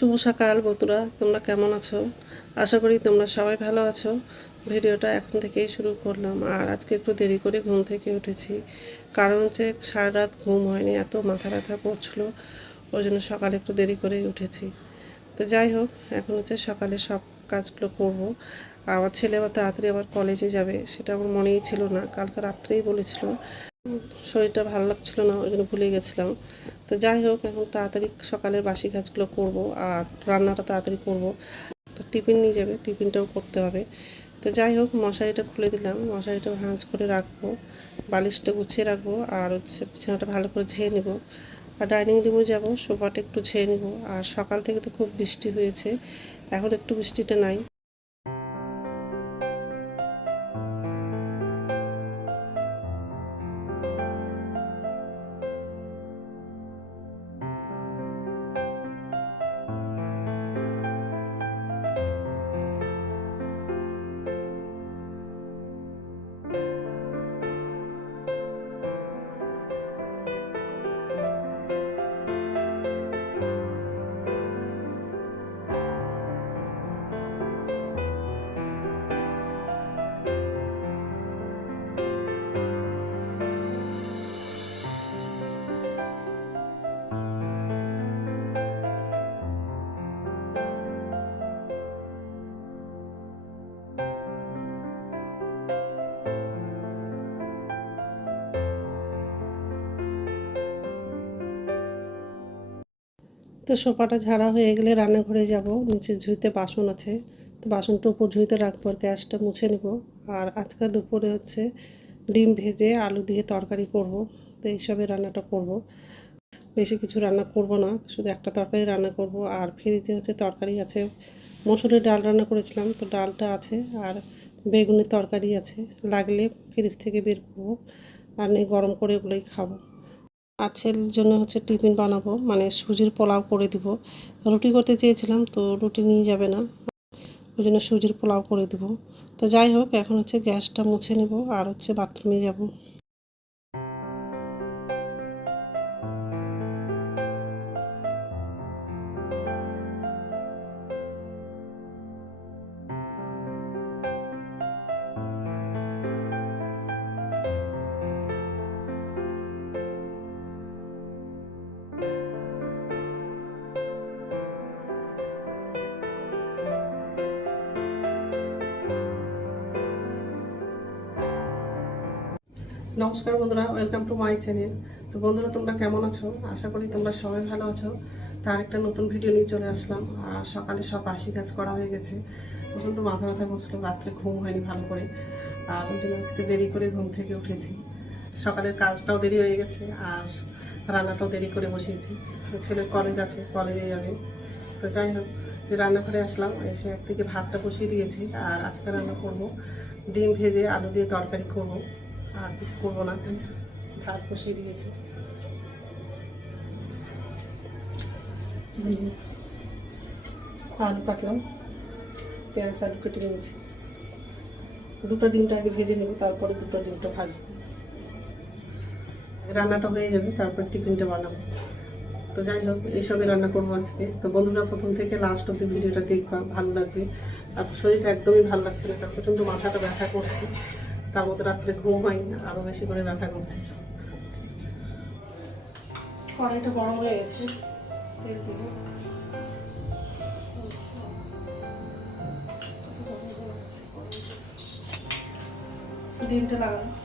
শুভ সকাল বন্ধুরা, তোমরা কেমন আছো? আশা করি তোমরা সবাই ভালো আছো। ভিডিওটা এখন থেকেই শুরু করলাম, আর আজকে একটু দেরি করে ঘুম থেকে উঠেছি। কারণ হচ্ছে সারা রাত ঘুম হয়নি, এত মাথা ব্যথা করছিল, ওই জন্য সকালে একটু দেরি করেই উঠেছি। তো যাই হোক, এখন হচ্ছে সকালে সব কাজগুলো করব। আমার ছেলে আবার তাড়াতাড়ি আবার কলেজে যাবে, সেটা আমার মনেই ছিল না। কালকে রাত্রেই বলেছিল, শরীরটা ভালো লাগছিল না, ওই জন্য ভুলে গেছিলাম। তো যাই হোক, এখন তাড়াতাড়ি সকালের বাসি কাজগুলো করব আর রান্নাটা তাড়াতাড়ি করব। তো টিফিন নিয়ে যাবে, টিফিনটাও করতে হবে। তো যাই হোক, মশারিটা খুলে দিলাম, মশারিটা ভাঁজ করে রাখব, বালিশটা গুছিয়ে রাখব আর হচ্ছে বিছানাটা ভালো করে ঝেয়ে নেব। আর ডাইনিং রুমে যাব, সোফাটা একটু ঝেয়ে নেব। আর সকাল থেকে তো খুব বৃষ্টি হয়েছে, এখন একটু বৃষ্টিটা নাই। তো সোফাটা ঝাড়া হয়ে গেলে রান্নাঘরে যাব। নিচে ঝুঁইতে বাসন আছে। তো বাসনটা উপর ঝুঁইতে রাখব আর গ্যাসটা মুছে নেব। আর আজকে দুপুরে হচ্ছে ডিম ভেজে আলু দিয়ে তরকারি করব। তো এইসবের রান্নাটা করব। বেশি কিছু রান্না করব না। শুধু একটা তরকারি রান্না করব। আর ফ্রিজে হচ্ছে তরকারি আছে। মসুরের ডাল রান্না করেছিলাম। তো ডালটা আছে আর বেগুনের তরকারি আছে। লাগলে ফ্রিজ থেকে বের করব। আর নেই গরম করে ওগুলোই খাব। আর ছেলের জন্য হচ্ছে টিফিন বানাবো মানে সুজির পোলাও করে দিব। রুটি করতে চেয়েছিলাম, তো রুটি নিয়ে যাবে না। ওই জন্য সুজির পোলাও করে দিব। তো যাই হোক, এখন হচ্ছে গ্যাসটা মুছে নেব আর হচ্ছে বাথরুমে যাব। নমস্কার বন্ধুরা ওয়েলকাম টু মাই চ্যানেল তো বন্ধুরা, তোমরা কেমন আছো? আশা করি তোমরা সবাই ভালো আছো। তার একটা নতুন ভিডিও নিয়ে চলে আসলাম। আর সকালে সব বাসি কাজ করা হয়ে গেছে। প্রচণ্ড মাথা ব্যথা করছিল, রাত্রে ঘুম হয়নি ভালো করে। আর ওই জন্য আজকে দেরি করে ঘুম থেকে উঠেছি। সকালের কাজটাও দেরি হয়ে গেছে, আর রান্নাটাও দেরি করে বসিয়েছি। ছেলের কলেজ আছে কলেজে যাবে। তো যাই হোক, যে রান্নাঘরে আসলাম, এসে একদিকে ভাতটা বসিয়ে দিয়েছি। আর আজকে রান্না করব, ডিম ভেজে আলু দিয়ে তরকারি করব। আর কিছু করব না। ভাত বসিয়ে দিয়েছি। আলু কাটলাম, পেঁয়াজ, আলু কেটে নিয়েছি দুটো ডিমটা আগে ভেজে নেব, তারপরে দুটো ডিমটা ভাজবো। রান্নাটা হয়ে যাবে, তারপর টিফিনটা বানাবো। তো যাই হোক, এইসবই রান্না করব আজকে। তো বন্ধুরা, প্রথম থেকে লাস্ট অব্দি ভিডিওটা দেখবা, ভালো লাগবে। আর শরীরটা একদমই ভালো লাগছে না প্রচণ্ড মাথাটা ব্যথা করছে। তার মধ্যে রাত্রে ঘুম হয়নি, আরও বেশি করে ব্যথা করছে। কড়াইটা গরম হয়ে গেছে, তেল দিব। লাগাবো।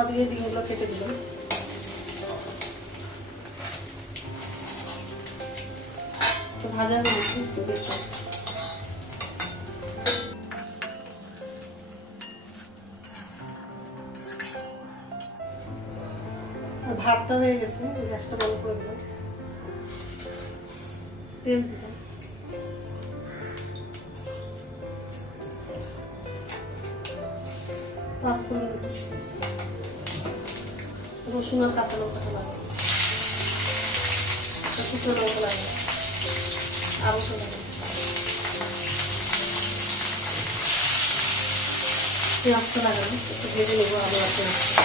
পাতা দিয়ে ডিমগুলো কেটে দিলাম। তো ভাজা হয়ে গেছে ভাতটা হয়ে গেছে গ্যাসটা বন্ধ করে দিলাম। তেল দিলাম। পাঁচ ফোড়ন দিলাম। রসুন আর কাঁচা লঙ্কাটা লাগে। শুকনো লঙ্কা লাগে। আরও তো লাগে। পেঁয়াজটা লাগানো একটু ভেজে নেব আলু আর পেঁয়াজটা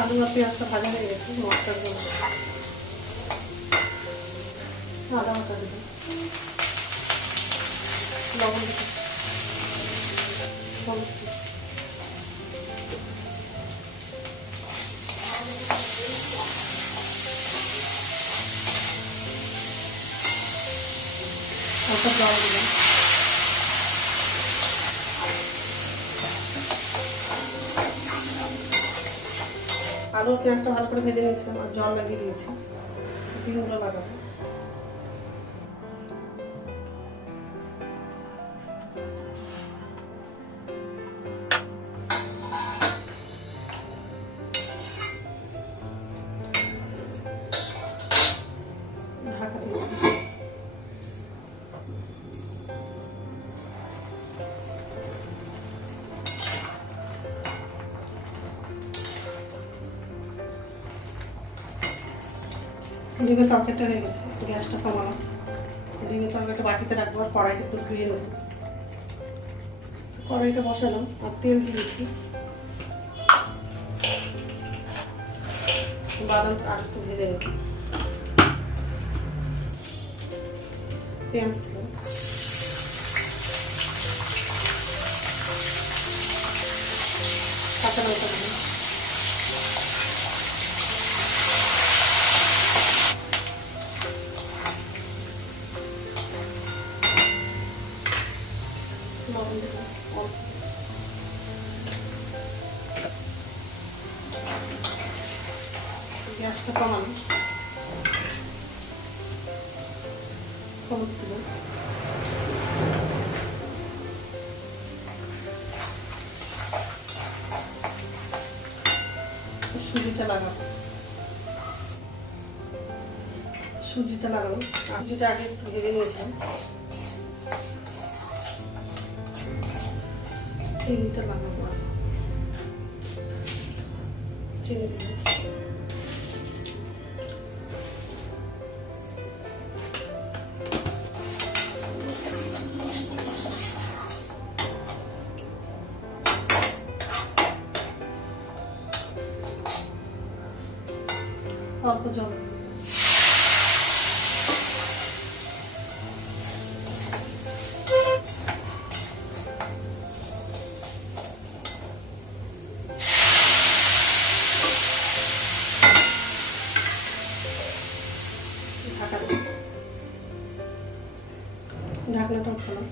আলু আর পেঁয়াজটা ভাজা হয়ে গেছে মশলার জন্য আদা বাটা দেবো। লবণ জল আলু পেঁয়াজটা ভালো করে ভেজে নিয়েছিলাম আর জল লাগিয়ে দিয়েছি। ডিমগুলো লাগাবো। ডিমের তরকারিটা হয়ে গেছে, গ্যাসটা কমালাম ডিমের তরকারিটা বাটিতে রাখব, আর কড়াইটা একটু ধুয়ে নেব। কড়াইটা বসালাম, আর তেল দিয়েছি বাদাম আর একটু ভেজে নেব। পেঁয়াজ কাঁচা লঙ্কা হলুদ দিলাম সুজিটা লাগাবো সুজিটা লাগাবো সুজিটা আগে একটু ভেজে নিয়েছিলাম চিনিটা লাগাবো। চিনি অল্প জল। ঢাকনাটা উঠালাম।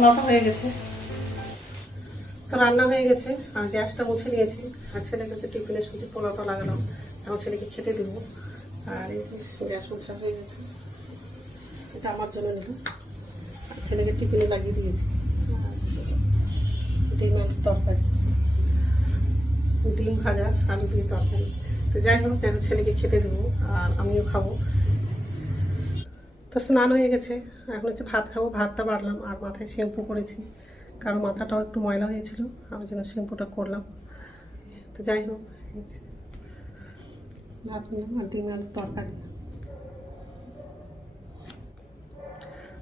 পোলাওটা হয়ে গেছে। তো রান্না হয়ে গেছে, আর গ্যাসটা মুছে নিয়েছি। আর ছেলে হচ্ছে টিফিনের সবজি পোলাওটা লাগালাম, এখন ছেলেকে খেতে দেবো। আর গ্যাস মোছা হয়ে গেছে। এটা আমার জন্য নিলাম আর ছেলেকে টিফিনে লাগিয়ে দিয়েছি। ডিম আলুর তরকারি। ডিম ভাজা, আলু দিয়ে তরকারি। তো যাই হোক ছেলেকে খেতে দেবো, আর আমিও খাব। তো স্নান হয়ে গেছে। এখন হচ্ছে ভাত খাব, ভাতটা বাড়লাম আর মাথায় শ্যাম্পু করেছি। কারণ মাথাটাও একটু ময়লা হয়েছিল, আমি জন্য শ্যাম্পুটা করলাম। তো যাই হোক ভাত নিলাম আর ডিম আলুর তরকারি।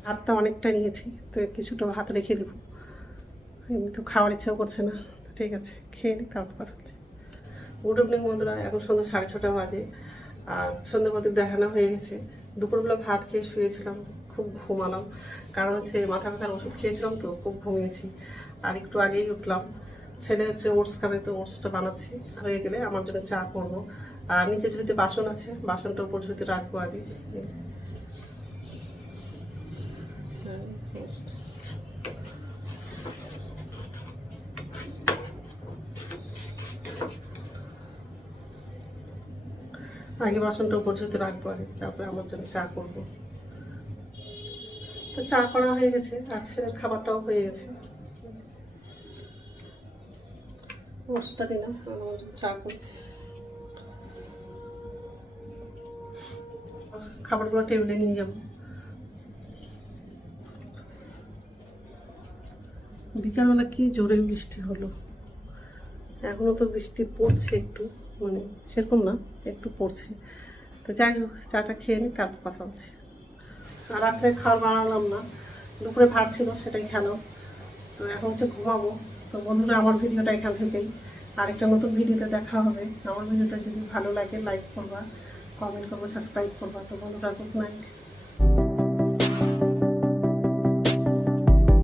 ভাতটা অনেকটা নিয়েছি, তো কিছুটা ভাত রেখে দেবো। এমনি তো খাওয়ার ইচ্ছেও করছে না, তো ঠিক আছে, খেয়ে নিই তারপর কথা হচ্ছে। গুড ইভিনিং বন্ধুরা, এখন সন্ধ্যা সাড়ে ছটা বাজে, আর সন্ধ্যাপতি দেখানো হয়ে গেছে। দুপুরবেলা ভাত খেয়ে শুয়েছিলাম। খুব ঘুমালাম। কারণ হচ্ছে মাথা ব্যথার ওষুধ খেয়েছিলাম তো, খুব ঘুমিয়েছি। আর একটু আগেই উঠলাম। ছেলে হচ্ছে ওটস খাবে তো ওটসটা বানাচ্ছি। হয়ে গেলে আমার জন্য চা করব। আর নিচে ঝুঁতে বাসন আছে। বাসনটা উপর ঝুঁতে রাখব আগে। আগে বাসনটা উপর ঝুঁতে রাখব আগে। তারপরে আমার জন্য চা করব। তো চা করা হয়ে গেছে আর ছেলের খাবারটাও হয়ে গেছে। মশলাটি দিলাম আমার চা করছি। খাবারগুলো টেবিলে নিয়ে যাব। বিকালবেলা কি জোরে বৃষ্টি হলো? এখনও তো বৃষ্টি পড়ছে একটু মানে সেরকম না, একটু পড়ছে। তো যাই হোক, চাটা খেয়ে নিই, তারপর কথা বলছি রাত্রে খাওয়া বানালাম না। দুপুরে ভাত ছিল, সেটাই খেলো। তো এখন হচ্ছে ঘুমাবো। তো বন্ধুরা, আমার ভিডিওটা এখান থেকেই। আরেকটা নতুন ভিডিওতে দেখা হবে। আমার ভিডিওটা যদি ভালো লাগে লাইক করবা কমেন্ট করব সাবস্ক্রাইব করবা। তো বন্ধুরা গুড নাইট